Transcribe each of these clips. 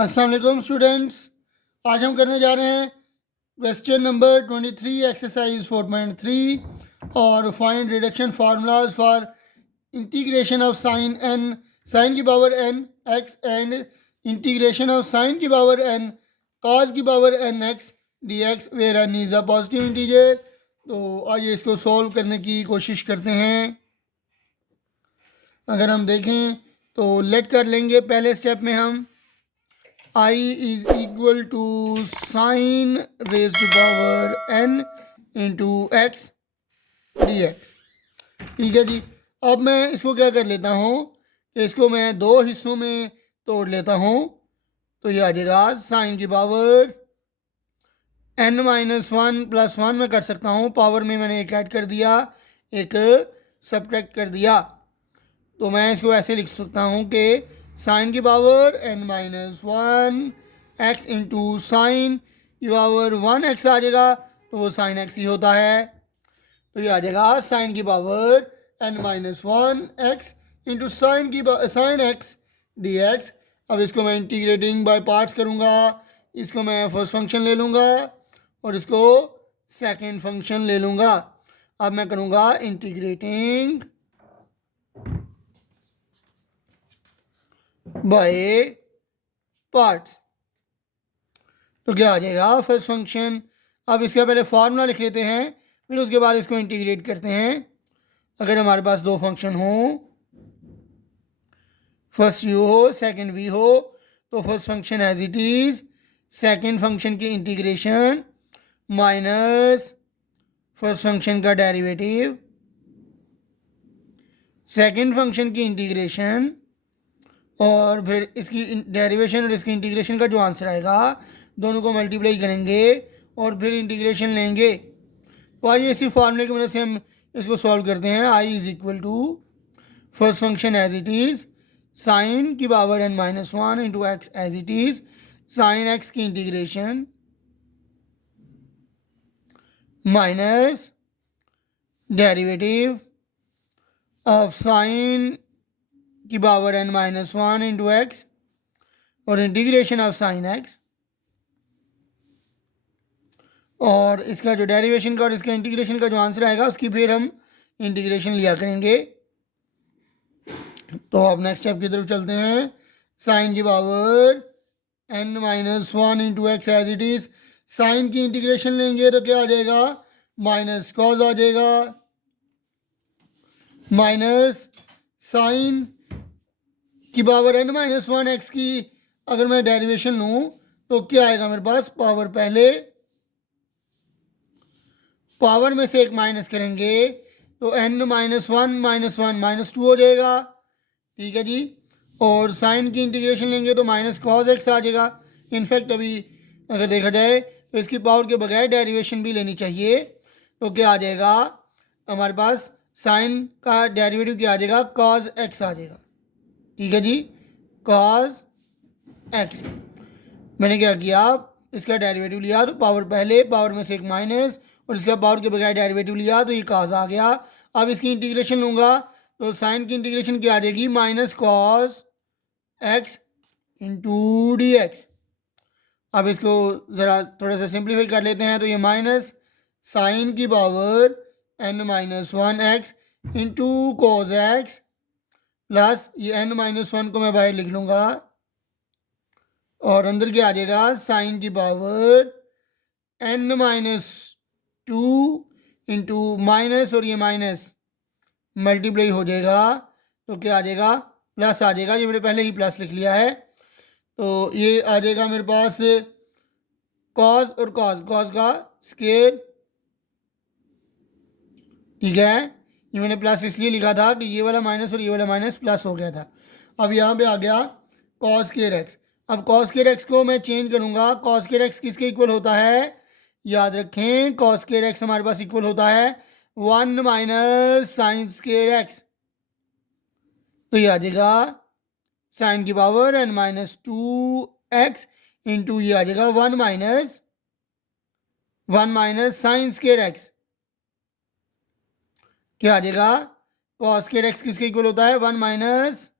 अस्सलाम वालेकुम स्टूडेंट्स। आज हम करने जा रहे हैं क्वेश्चन नंबर 23 एक्सरसाइज 4.3 और find reduction formulas for integration of sine की power n x and integration of sine की पावर n cos की power n x dx where n is a positive integer. तो आइए इसको सॉल्व करने की कोशिश करते हैं। अगर हम देखें तो लेट कर लेंगे। पहले स्टेप में हम I is equal to sin raised to power n into x dx। ठीक है जी। अब मैं इसको क्या कर लेता हूँ कि इसको मैं दो हिस्सों में तोड़ लेता हूँ। तो ये आ जाएगा साइन की power n minus one plus one में कर सकता हूँ। पावर में मैंने एक ऐड कर दिया, एक सब्ट्रैक्ट कर दिया। तो मैं इसको ऐसे लिख सकता हूँ कि साइन की power n minus one x into sine की पावर वन एक्स आ जाएगा। तो वो साइन एक्स ही होता है। तो ये आ जाएगा साइन की power n minus one x into sine x d x. अब इसको मैं इंटीग्रेटिंग बाय पार्ट्स करूँगा। इसको मैं फर्स्ट फंक्शन ले लूँगा और इसको सेकेंड फंक्शन ले लूँगा। अब मैं करूँगा इंटीग्रेटिंग बाय पार्ट्स। तो क्या आ जाएगा फर्स्ट फंक्शन। अब इसका पहले फार्मूला लिख लेते हैं, फिर उसके बाद इसको इंटीग्रेट करते हैं। अगर हमारे पास दो फंक्शन हो, फर्स्ट यू हो सेकंड वी हो, तो first function as it is, second function की इंटीग्रेशन माइनस फर्स्ट फंक्शन का डेरिवेटिव, सेकंड फंक्शन की इंटीग्रेशन और फिर इसकी डेरिवेशन और इसकी इंटीग्रेशन का जो आंसर आएगा दोनों को मल्टीप्लाई करेंगे और फिर इंटीग्रेशन लेंगे। तो आइए इसी फार्मूले की मदद से हम इसको सॉल्व करते हैं। I is equal to first function as it is sine की power n minus one into x as it is sine x की integration minus derivative of sine की power n minus one into x और integration of sine x, और इसका जो derivation का और इसका इंटीग्रेशन का जो आंसर आएगा उसकी फिर हम इंटीग्रेशन लिया करेंगे। तो अब नेक्स्ट स्टेप की तरफ चलते हैं। साइन की power n minus one into x as it is, sine की इंटीग्रेशन लेंगे तो क्या आ जाएगा, माइनस कॉज आ जाएगा, माइनस साइन की power n minus one x की अगर मैं डेरिवेशन लूँ तो क्या आएगा मेरे पास, पावर पहले पावर में से एक माइनस करेंगे तो n minus one minus two हो जाएगा। ठीक है जी। और साइन की इंटीग्रेशन लेंगे तो माइनस कॉज एक्स आ जाएगा। इनफैक्ट अभी अगर देखा जाए तो इसकी पावर के बगैर डेरिवेशन भी लेनी चाहिए। तो क्या आ जाएगा हमारे पास, साइन का डेरिवेटिव क्या आ जाएगा, कॉज एक्स आ जाएगा। ठीक है जी, कॉज एक्स। मैंने क्या किया, इसका डेरिवेटिव लिया तो पावर पहले, पावर में से एक माइनस और इसका पावर के बगैर डेरिवेटिव लिया तो ये कॉज आ गया। अब इसकी इंटीग्रेशन लूँगा तो साइन की इंटीग्रेशन क्या आ जाएगी, minus cos x into d x. अब इसको ज़रा थोड़ा सा सिंप्लीफाई कर लेते हैं तो ये माइनस साइन की power n minus one x into cos x plus ये n माइनस वन को मैं बाहर लिख लूँगा और अंदर क्या आ जाएगा, साइन की power n minus two into minus और ये माइनस मल्टीप्लाई हो जाएगा तो क्या आ जाएगा, प्लस आ जाएगा। ये मैंने पहले ही प्लस लिख लिया है। तो ये आ जाएगा मेरे पास कॉस और कॉस, कॉस का स्केयर। ठीक है, ये मैंने प्लस इसलिए लिखा था कि ये वाला माइनस और ये वाला माइनस प्लस हो गया था। अब यहाँ पे आ गया कॉस स्केयर एक्स। अब कॉस स्केयर एक्स को मैं चेंज करूँगा। कॉस स्केयर एक्स किसके इक्वल होता है, याद रखें कॉस स्केयर एक्स हमारे पास इक्वल होता है one minus sign square x. तो ये आ जाएगा साइन की power n minus two x into ये आ जाएगा one minus sign square x. क्या आ जाएगा, कॉस स्केयर एक्स किसके इक्वल होता है, one minus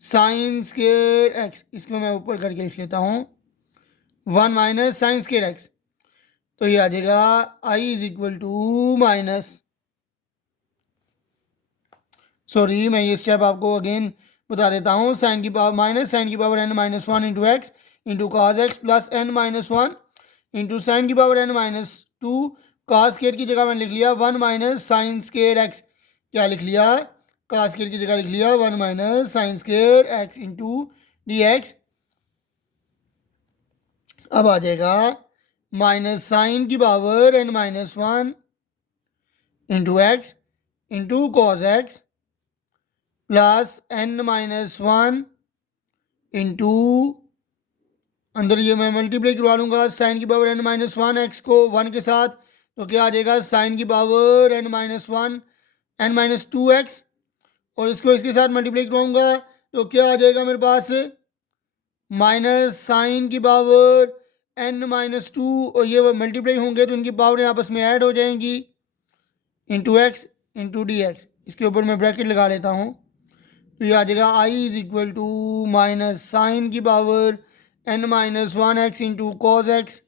sign square x, इसको मैं ऊपर करके लिख लेता हूँ 1 माइनस साइन स्केयर एक्स, तो ये आ जाएगा I is equal to minus, sorry मैं ये स्टेप आपको अगेन बता देता हूँ, साइन की पावर माइनस साइन की power n minus one into x into काज x plus n minus one into sine की power n minus to, cause square की जगह मैंने लिख लिया 1 माइनस साइन स्केयर एक्स, क्या लिख लिया, काज स्केयर की जगह लिख लिया 1 minus sign square x into d x. अब आ जाएगा माइनस साइन की power n minus one into x into cos x plus n minus one into, अंदर ये मैं मल्टीप्लाई करवा लूँगा साइन की power n minus one x को 1 के साथ, तो क्या आ जाएगा साइन की power n minus one n minus two x, और इसको इसके साथ मल्टीप्लाई करवाऊँगा तो क्या आ जाएगा मेरे पास माइनस साइन की पावर n माइनस टू, और ये मल्टीप्लाई होंगे तो इनकी पावरें आपस में ऐड हो जाएंगी into x into d x, इसके ऊपर मैं ब्रैकेट लगा लेता हूँ, तो ये आ जाएगा I is equal to minus sine की power n minus one x into cos x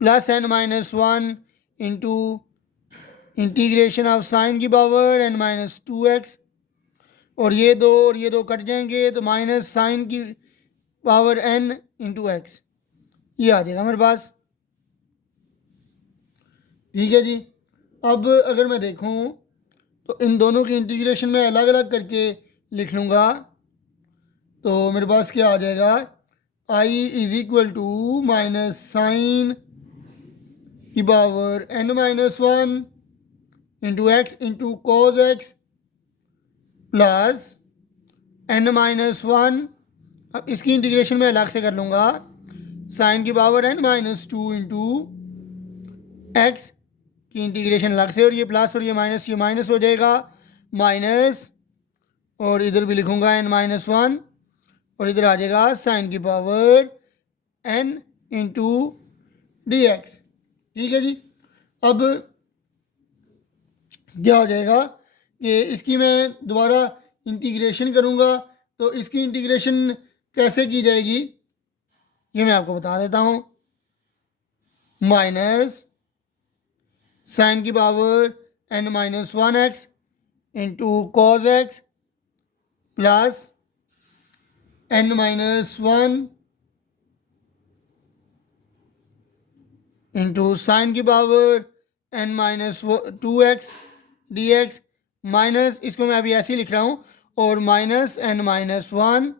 plus n minus one into integration of sine की power n minus two x, और ये दो कट जाएंगे तो माइनस साइन की पावर n इंटू एक्स, ये आ जाएगा मेरे पास। ठीक है जी। अब अगर मैं देखूं तो इन दोनों की इंटीग्रेशन में अलग अलग करके लिख लूँगा, तो मेरे पास क्या आ जाएगा, I is equal to minus sine की power n minus one into x into cos x plus n minus one, अब इसकी इंटीग्रेशन में अलग से कर लूँगा, साइन की power n minus two into x की इंटीग्रेशन अलग से, और ये प्लस और ये माइनस हो जाएगा माइनस, और इधर भी लिखूँगा n माइनस वन, और इधर आ जाएगा साइन की power n into d x. ठीक है जी। अब क्या हो जाएगा कि इसकी मैं दोबारा इंटीग्रेशन करूँगा, तो इसकी इंटीग्रेशन कैसे की जाएगी ये मैं आपको बता देता हूँ, माइनस साइन की power n minus one x into cos x plus n minus one into sine की power n minus two x d x, minus इसको मैं अभी ऐसे ही लिख रहा हूँ, और माइनस n माइनस वन,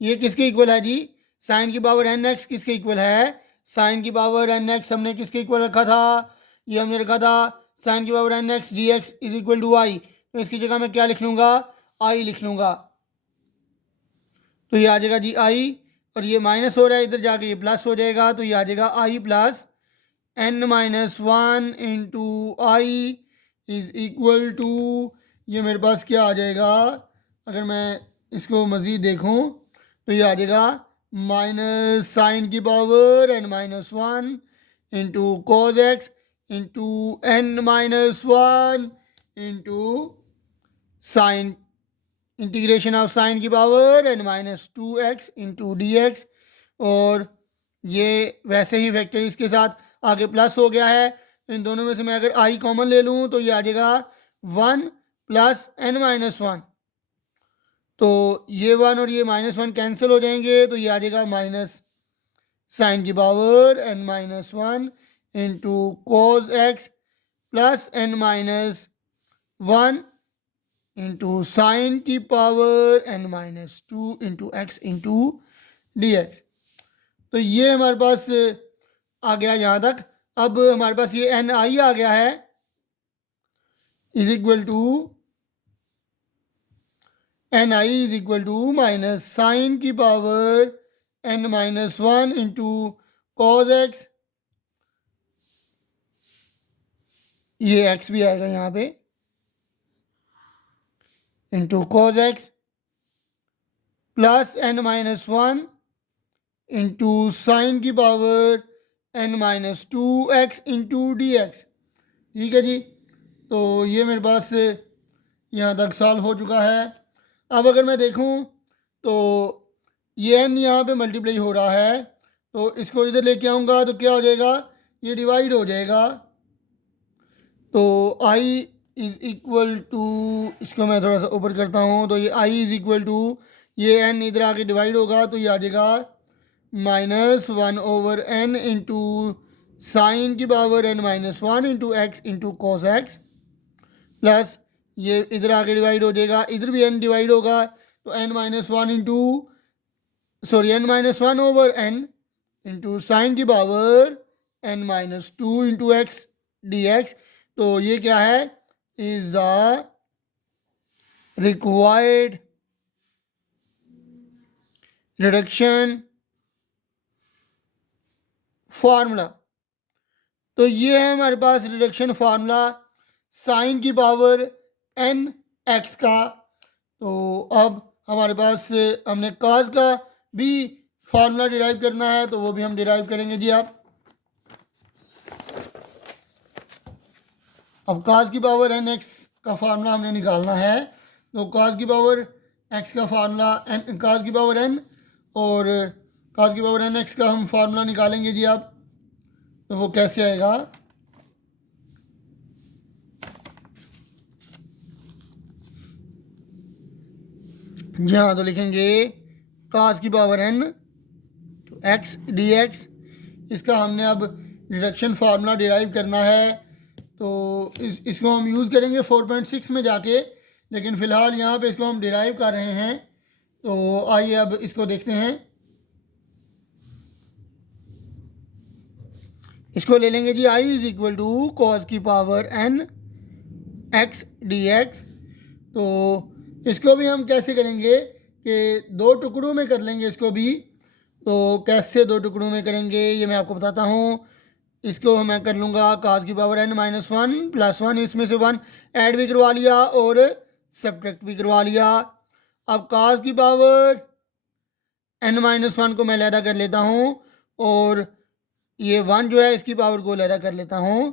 ये किसके इक्वल है जी, साइन की पावर n एक्स किसके इक्वल है, साइन की पावर n एक्स हमने किसके इक्वल रखा था, ये हमने रखा था साइन की power n x d x is equal to I, तो इसकी जगह मैं क्या लिख लूँगा, आई लिख लूँगा, तो ये आ जाएगा जी आई, और ये माइनस हो रहा है इधर जाके ये प्लस हो जाएगा, तो ये आ जाएगा I plus n minus one into I is equal to, ये मेरे पास क्या आ जाएगा, अगर मैं इसको मज़ीद देखूं तो ये आ जाएगा माइनस साइन की power n minus one into cos x into n minus one into sine integration of sine की power n minus two x into d x, और ये वैसे ही फैक्टर इसके साथ आगे प्लस हो गया है, इन दोनों में से मैं अगर आई कॉमन ले लूँ तो ये आ जाएगा one plus n minus one, तो ये वन और ये माइनस वन कैंसिल हो जाएंगे, तो ये आ जाएगा माइनस साइन की power n minus one into cos x plus n minus one into sine की power n minus two into x into d x. तो ये हमारे पास आ गया यहाँ तक। अब हमारे पास ये n आई आ गया है is equal to n I is equal to minus sine की power n minus one into cos x, ये x भी आएगा यहाँ पे, into cos x plus n minus one into sine की power n minus two x into d x. ठीक है जी। तो ये मेरे पास यहाँ तक सॉल्व हो चुका है। अब अगर मैं देखूं तो ये n यहाँ पे मल्टीप्लाई हो रहा है, तो इसको इधर लेके आऊँगा तो क्या हो जाएगा, ये डिवाइड हो जाएगा। तो i इज़ इक्वल टू, इसको मैं थोड़ा सा ऊपर करता हूँ, तो ये i इज़ इक्वल टू, ये n इधर आके डिवाइड होगा तो ये आ जाएगा -1/n इंटू साइन की power n-1 into x into cos x, plus ये इधर आके डिवाइड हो जाएगा, इधर भी n डिवाइड होगा तो n-1 into n-1/n into sine की power n-2 into x d x. तो ये क्या है, is the required reduction formula. तो ये है हमारे पास रिडक्शन फार्मूला साइन की पावर n x का। तो अब हमारे पास हमने cos का भी फार्मूला डिराइव करना है, तो वो भी हम डिराइव करेंगे जी। अब cos की पावर n x का फार्मूला हमने निकालना है, तो cos की पावर x का फार्मूला cos की पावर n और cos की पावर n x का हम फार्मूला निकालेंगे जी। आप तो वो कैसे आएगा, जी हाँ, तो लिखेंगे cos की पावर n तो x dx, इसका हमने अब रिडक्शन फार्मूला डिराइव करना है। तो इसको हम यूज़ करेंगे 4.6 में जाके, लेकिन फ़िलहाल यहाँ पे इसको हम डिराइव कर रहे हैं। तो आइए अब इसको देखते हैं। इसको ले लेंगे जी, i is equal to cos की पावर n x dx। तो इसको भी हम कैसे करेंगे कि दो टुकड़ों में कर लेंगे इसको भी। तो कैसे दो टुकड़ों में करेंगे ये मैं आपको बताता हूँ। इसको मैं कर लूँगा cos की पावर n-1 प्लस 1, इसमें से 1 ऐड भी करवा लिया और सब्ट्रैक्ट भी करवा लिया। अब cos की पावर n-1 को मैं लैदा कर लेता हूँ और ये 1 जो है इसकी पावर को लैदा कर लेता हूँ।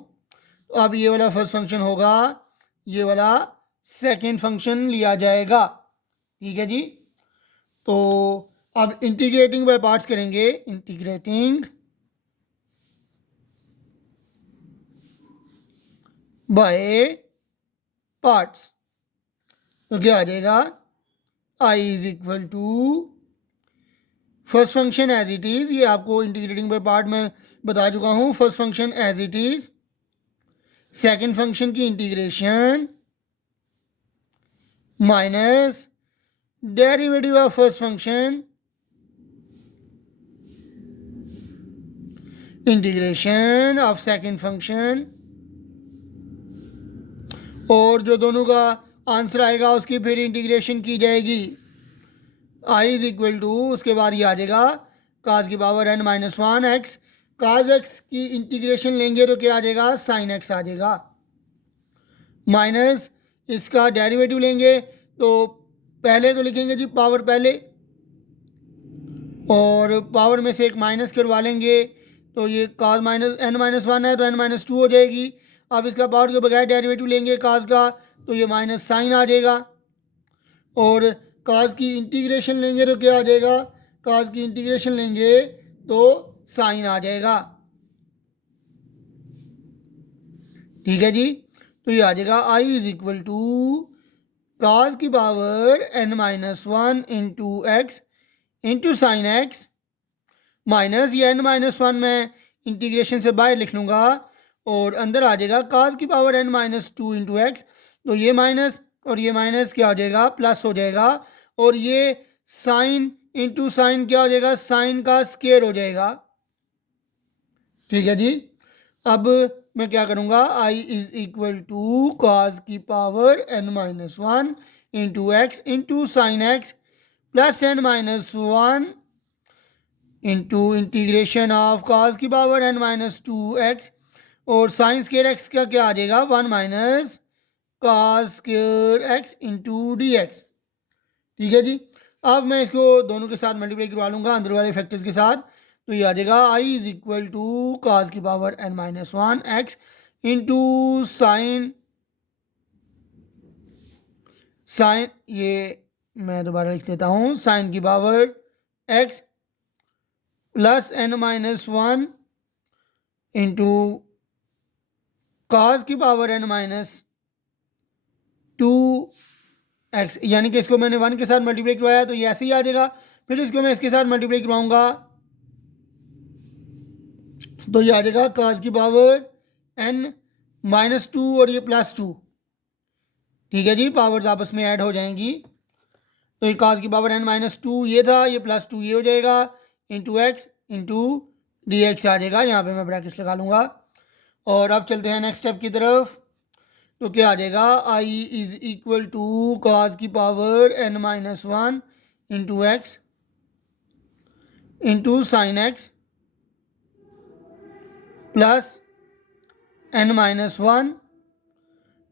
तो अब ये वाला फर्स्ट फंक्शन होगा, ये वाला सेकेंड फंक्शन लिया जाएगा। ठीक है जी। तो अब इंटीग्रेटिंग बाय पार्ट्स करेंगे, इंटीग्रेटिंग बाय पार्ट्स। तो क्या आ जाएगा, i is equal to first function as it is, ये आपको इंटीग्रेटिंग बाय पार्ट में बता चुका हूँ। First function as it is, second function की integration minus derivative of first function integration of second function, और जो दोनों का आंसर आएगा उसकी फिर इंटीग्रेशन की जाएगी। i इज इक्वल टू, उसके बाद ये आ जाएगा cos की power n-1 x, cos x की इंटीग्रेशन लेंगे तो क्या आ जाएगा, sin x आ जाएगा, माइनस इसका डेरिवेटिव लेंगे तो पहले तो लिखेंगे जी पावर पहले, और पावर में से एक माइनस करवा लेंगे तो ये cos n-1 है तो n-2 हो जाएगी। अब इसका पावर के बगैर डेरिवेटिव लेंगे cos का तो ये माइनस साइन आ जाएगा, और cos की इंटीग्रेशन लेंगे तो क्या आ जाएगा, cos की इंटीग्रेशन लेंगे तो साइन आ जाएगा। ठीक है जी। तो ये आ जाएगा i is equal to cos की power n-1 into x into sine x, minus ये n-1 में इंटीग्रेशन से बाहर लिख लूँगा और अंदर आ जाएगा cos की पावर n-2 इंटू एक्स। तो ये माइनस और ये माइनस क्या हो जाएगा, प्लस हो जाएगा, और ये साइन इंटू साइन क्या हो जाएगा, साइन का स्केयर हो जाएगा। ठीक है जी। अब मैं क्या करूँगा, i is equal to cos की power n-1 into x into sine x plus n-1 into integration of cos की पावर n-2 एक्स, और साइन स्केयर एक्स का क्या आ जाएगा, 1 minus cos square x into d x. ठीक है जी। अब मैं इसको दोनों के साथ मल्टीप्लाई करवा लूँगा अंदर वाले फैक्टर्स के साथ, तो ये आ जाएगा i is equal to cos की power n-1 x into sine ये मैं दोबारा लिख देता हूँ, साइन की power x plus n minus one into cos की power n minus two x, यानी कि इसको मैंने वन के साथ मल्टीप्लाई करवाया तो ये ऐसे ही आ जाएगा। फिर इसको मैं इसके साथ मल्टीप्लाई करवाऊंगा तो ये आ जाएगा कॉस की पावर एन माइनस टू और ये प्लस टू। ठीक है जी, पावर्स आपस में ऐड हो जाएंगी। तो ये कॉस की पावर एन माइनस टू ये था, ये प्लस टू ये हो जाएगा, into x into d x आ जाएगा। यहाँ पे मैं ब्रैकेट्स लगा लूँगा। और अब चलते हैं नेक्स्ट स्टेप की तरफ। तो क्या आ जाएगा, I is equal to cos की power n minus one into x into sine x plus n minus one,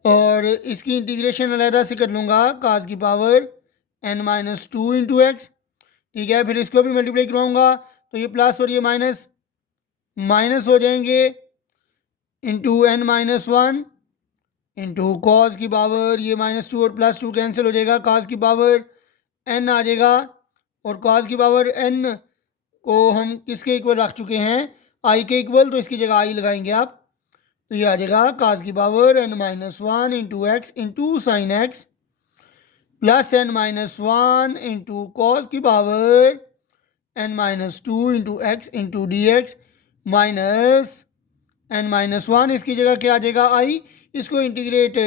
और इसकी इंटीग्रेशन अलहदा से कर लूँगा, कॉस की power n minus two into x. ठीक है, फिर इसको भी मल्टीप्लाई करवाऊँगा तो ये प्लस और ये माइनस माइनस हो जाएंगे, into n minus one into cos की पावर ये माइनस टू और प्लस टू कैंसिल हो जाएगा, कॉस की पावर एन आ जाएगा। और कॉस की पावर एन को हम किसके इक्वल रख चुके हैं, आई के इक्वल, तो इसकी जगह आई लगाएंगे आप। तो ये आ जाएगा कॉस की power n minus one into x into sine x plus n minus one into cos की power n minus two into x into d x minus n minus one, इसकी जगह क्या आ जाएगा, आई। इसको इंटीग्रेट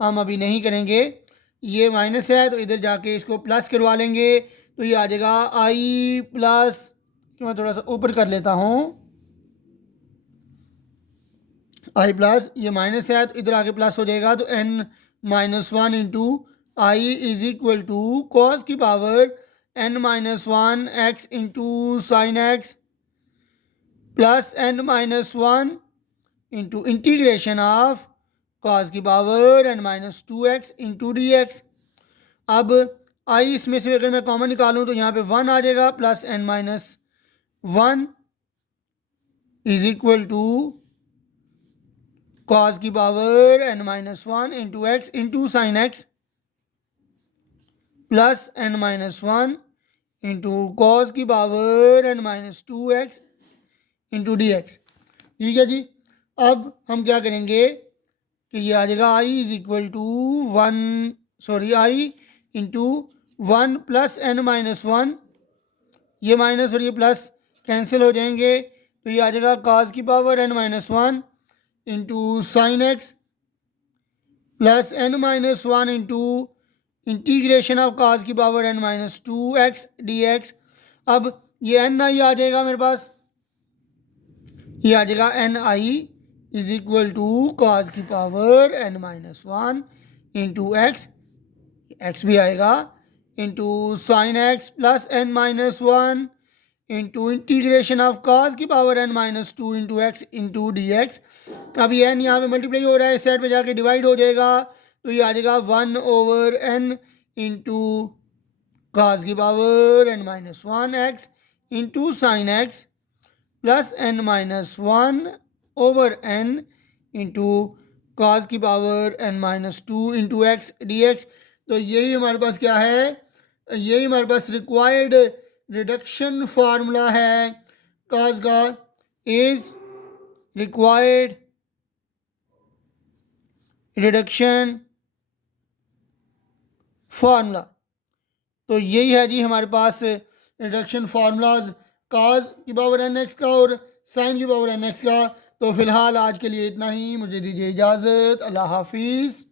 हम अभी नहीं करेंगे, ये माइनस है तो इधर जाके इसको प्लस करवा लेंगे। तो ये आ जाएगा आई प्लस, मैं थोड़ा सा ऊपर कर लेता हूँ, आई प्लस ये माइनस है तो इधर आके प्लस हो जाएगा, तो n minus one into I is equal to cos की power n minus one x into sine x plus n minus one into integration of cos की power n minus two x into d x. अब I इसमें से अगर मैं common निकालूं तो यहाँ पे वन आ जाएगा, plus n minus one is equal to cos की power n minus one into x into sine x plus n minus one into cos की power n minus two x into d x. ठीक है जी, अब हम क्या करेंगे कि ये आ जाएगा I is equal to one, sorry I into one plus n minus one, ये माइनस और ये प्लस कैंसिल हो जाएंगे, तो ये आ जाएगा कॉस की power n minus one into sine x plus n minus one into integration of cos की power n minus two x d x. अब ये एन आई आ जाएगा मेरे पास, ये आ जाएगा n I is equal to cos की power n minus one into x, x भी आएगा, into sine x plus n minus one into integration of cos की power n minus two into x into d x. अब ये N यहाँ पे multiply हो रहा है, इस साइड पे जाके डिवाइड हो जाएगा, तो ये आ जाएगा one over n into cos की power n minus one x into sine x plus n minus one over n into cos की power n minus two into x d x. तो यही हमारे पास क्या है, यही हमारे पास रिक्वायर्ड रिडक्शन फार्मूला है कॉस का, इज रिक्वायर्ड रिडक्शन फार्मूला। तो यही है जी हमारे पास रिडक्शन फार्मूलाज कॉस की पावर एन एक्स का और साइन की पावर एन एक्स का। तो फिलहाल आज के लिए इतना ही, मुझे दीजिए इजाज़त, अल्लाह हाफिज़।